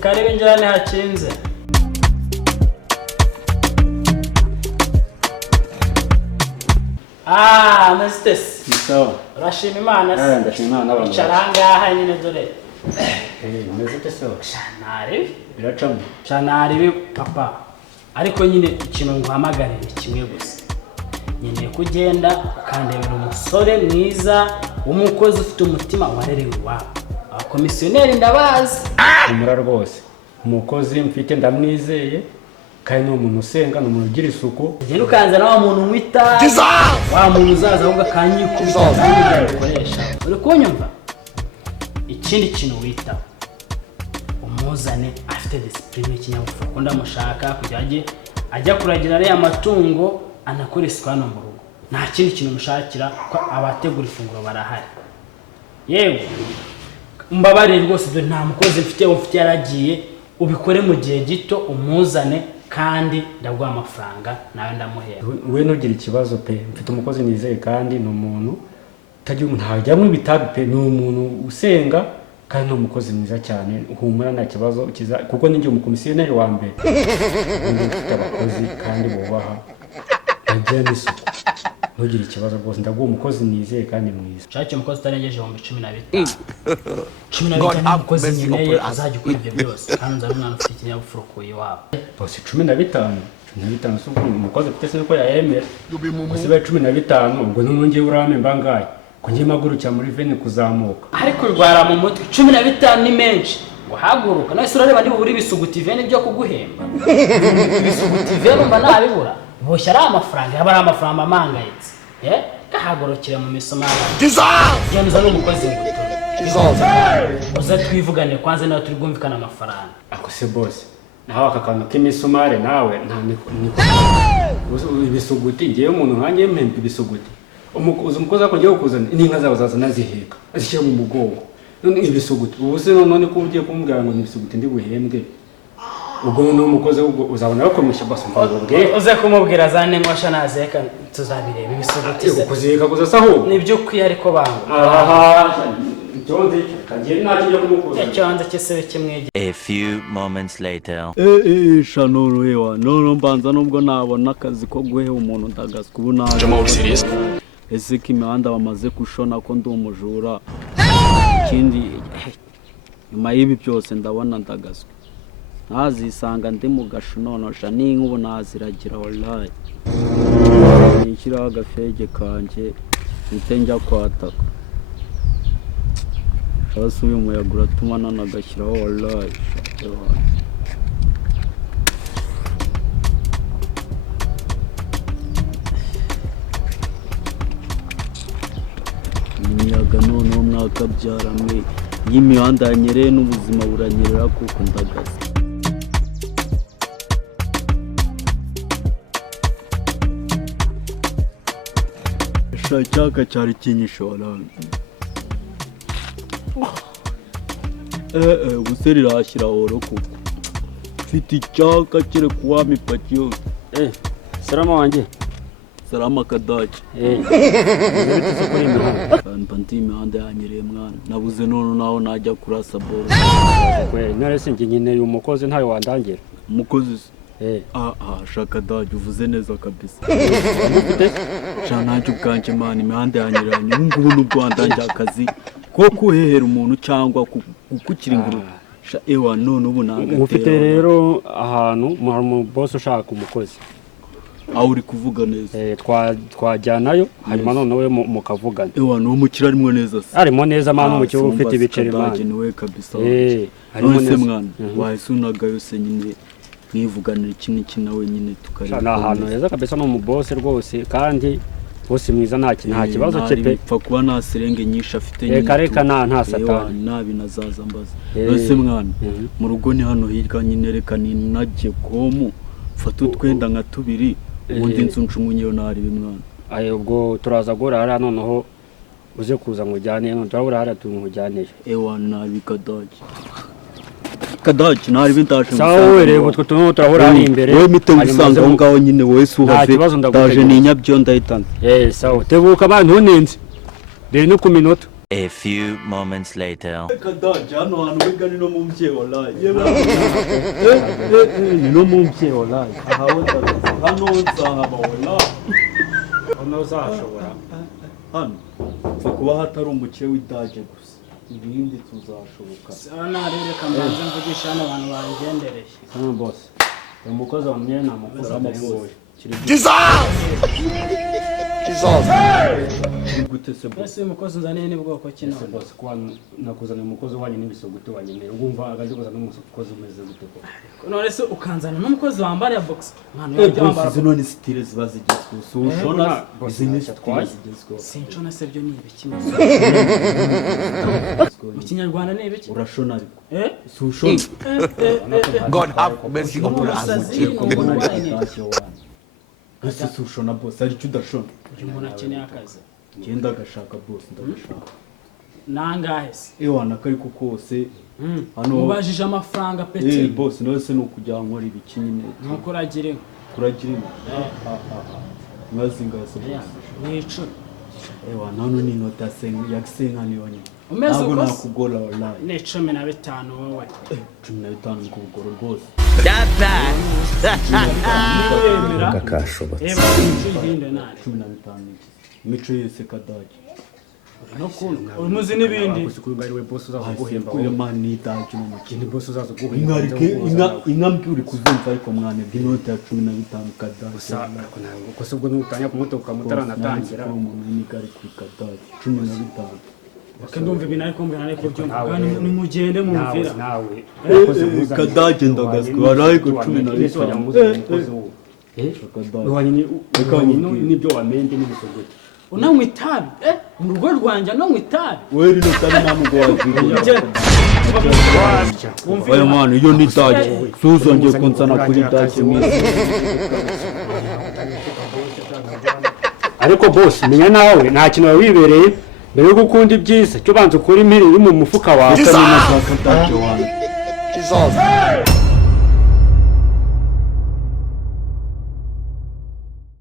Nikarebe njyane hakinze. Masters. Sawa. Rashima Imana. Ndashima Imana abantu. Charangaha nyine dore. Meze sawa. Shanari. Biracamo. Shanari papa. Ariko nyine ikintu nguhamagare ni kimwe gusa. Nyine kugenda ukandebera umusore mwiza w'umukozi ufite umutima warerewe iwabo. Komisiyoneri ndabazi. Umura rwose. Umukozi mfite ndamwizeye. Kandi n'umuntu usenga n'umuntu ugira isuku. Genda ukanza na wa muntu mwita. Wa muntu uzaza ahubwo akanyikubita gukoresha. Uri kunyumva? Ikindi kintu wita. Umuzane afite discipline y'ikinyabupfura. Ko ndamushaka kujya ajya kuragira ariya matungo anakora iswano mu rugo. Nta kindi kintu mushakira ko abategura ifunguro barahari. Yewe mbabarire rwose dore nta mukozi mfite yaragiye ubikore mu gihe gito umuzane kandi ndaguha amafaranga nawe ndamuhera. We nugira ikibazo pe mfite umukozi nizeye kandi no muntu ntajyamwe ibitabi pe ni umuntu usenga kandi no umukozi mwiza cyane humura nta kibazo kiza kuko ninjye umukomisiyoneri wa mbere. Mfite abakozi kandi bubaha bagira n'isuku. Nugira ikibazo rwose ndaguha umukozi nizeye kandi mwiza. Shake umukozi utarengeje 15. 15 umukozi nyeneye azajya ukora ibyo byose kandi nzara umwana ufite ikinyabupfura ku iwabo. Bose 15 so umukozi ufite se ko yayemera. Bose ba 15 ubwo nungiye urame mbangaye. Ko ngiye magurukira muri vene kuzamuka. Ariko rwara mu mutwe 15 ni menshi. Wahaguruka nawe surareba ndi buri bisuguti vene byo kuguhemba. Bisuguti vene mba nabibura. Boshya ari amafaranga yaba ari amafaranga amangayitse. Kahagurukira mu misomara. Genda n'umukozi uza twivugane kwanza nawe turi bwumvikana amafaranga. Ako se boss. Naho akakantu k'imisumare nawe nta ibisuguti ngiye umuntu nkanjye mpemba ibisuguti. Umukozi akongiye kuzana inka zabo zazana ziheka. Azishyira mu mugongo. None ibisuguti ubuse none ko ugiye kumbwira ngo ibisuguti ndi buhembwe. Ubwo no umukozi uzabona bakomisha basi mbabwe. Uze kumubwira zane ngwasha nazeka tuzabireba ibisuguti se. Kuzeka kuza saho. Nibyo kwiye ariko bango. Jonde kagiye nakijya kumukoza. Cyonze cyesebe kimwege. A few moments later. Shanuru yewa none mbanza nubwo nabona akazi ko guheha umuntu ndagaswa ubu naje. Ese kimihanda bamaze kushona ko ndi umujura. Kindi nyuma y'ibi byose ndabona ndagaswa. Nazisanga ndi mu gashunonosha n'inkubu naziragira wallahi. Nishyiraho agafege kanje mpite njya kwataka. Shasi uyu muyaga uratuma nanagashyiraho wallahi. Imiyaga noneho mwakabyaramwe y'imihanda yanyereye n'ubuzima buranyerera kuko ndagaze. Shaka cyari kinyishora. Guseri rashyira oro kuko. Mfite icyaka kire kuwa mipaki yose. Salama wanjye. Salama kadaje. Zibiti zo kuri imihanda. Mpanti imihanda yanyereye mwana. Nabuze none naho najya kurasa boro. Kwe narese nge nyine umukozi ntayo wandangira. Umukozi shaka daje uvuze neza kabisa. Shana cyukanje mani imihanda yanyeranye ngubu n'u Rwanda njya akazi ko kuhehera umuntu cyangwa kukukira inguru. Ewa none ubu nanga. Mufite rero ahantu mu boss ushaka umukozi. Aho uri kuvuga neza. Twajyanayo hanyuma none we mukavugana. Ewa no mukira arimo neza se. Arimo neza manu mu kibuga ufite ibiceri mani. Niwe kabisa. Harimo neza mwana. Wahisunaga yose nyine nivuganira iki nawe nyine tukareba. Nta hantu heza kabisa no mu boss rwose kandi bose mwiza nta kibazo cyepe. Pfa kuba nta serenge nyinshi afite nyine. Reka nta satani. Nabi nazaza mbaza. Yose mwana. Mu rugo ni hano hirya nyine reka ni najye komu. Fata utwenda nka tubiri. Ubundi nsuncumunyero nari bimwana. Ubwo turaza gora hara noneho uze kuza ngo ujyane no turabura hara tumujyaneje. Ewa nabi kadaje nari bintashe. Sawa rero twe turahura ari imbere. Wewe mite usanga aho ngaho nyine wese uhave. Daje ni nyabyo ndayitanze. Sawa tebuka abantu ntunenze. Dere no ku minota. A few moments later. Kadaje hano hantu wiga ni no mu mvye wallahi. Ni no mu mvye wallahi. Aha wenda hano nzahaba wallahi. hano uzashobora Hano kuba hatari umuce w'Idage gusa. Ibindi tuzashoboka. sana rero kamanze mvugisha hano abantu bangendereye hano boss umukozi wa mwe na mukuru amugoye Gute se boss? ese umukozi uzaniye ni bwoko kino boss kwa nakuzana umukozi wanye n'ibisuguti wanyemeye ngumva agaje kuzana umukozi umeze gute ko none se ukanzana n'umukozi wambara ya box mwana Boss yajya izo none style ziba zigezweho. So ushona izi ni style zigezweho. sinchona se byo ni ibiki mu kinyarwanda ni ibiki Urashona ariko. eh Ushona. God have mercy upon us. Ese ushona boss ari cyo udashona. uyu muntu akeneye akazi Genda agashaka boss ndagashaka. nangahe se Ewana kariko kose hano mubajije amafaranga peti boss no se no kujya nkora ibiki nyine. nuko uragira Kuragira mwazingase boss. nico Ewana hano ni nota yakisenga ni yonyine. umeze Ntabwo uko nakugora wallahi. ni 15 wowe 15 mu kugora rwose. That's that. yemera Kakashobotse. reba icyo nani 15 imico yese Kadaje. no kuntu umuzi n'ibindi gusikuru ngari we boss uzaza guhemba Kuya mani Idage no ni boss uzaza guhemba ingarike ingambye uri kuzumva ariko mwana bw'inota ya 15 Kadaje. gusa ko se ubwo n'utanya kumutoka mutaranatangira umuntu n'igari kuri Kadaje 15. ndumva ibintu ariko mbona ariko byumva kandi nimugende mu mvira nawe Kadaje ndagazwe barayiko 15. nibyo wamende n'ibisuguti unanywa itabi mu rugo rwanjye unanywa itabi Weri no tari namugo Oya mwana iyo ni Idage suzongeye kunsana kuri Idage ariko boss menya nawe nta kintu wibereye mbere yo gukunda ibyiza cyo banza ukora impiri iri mu mufuka wawe Kadaje wanjye.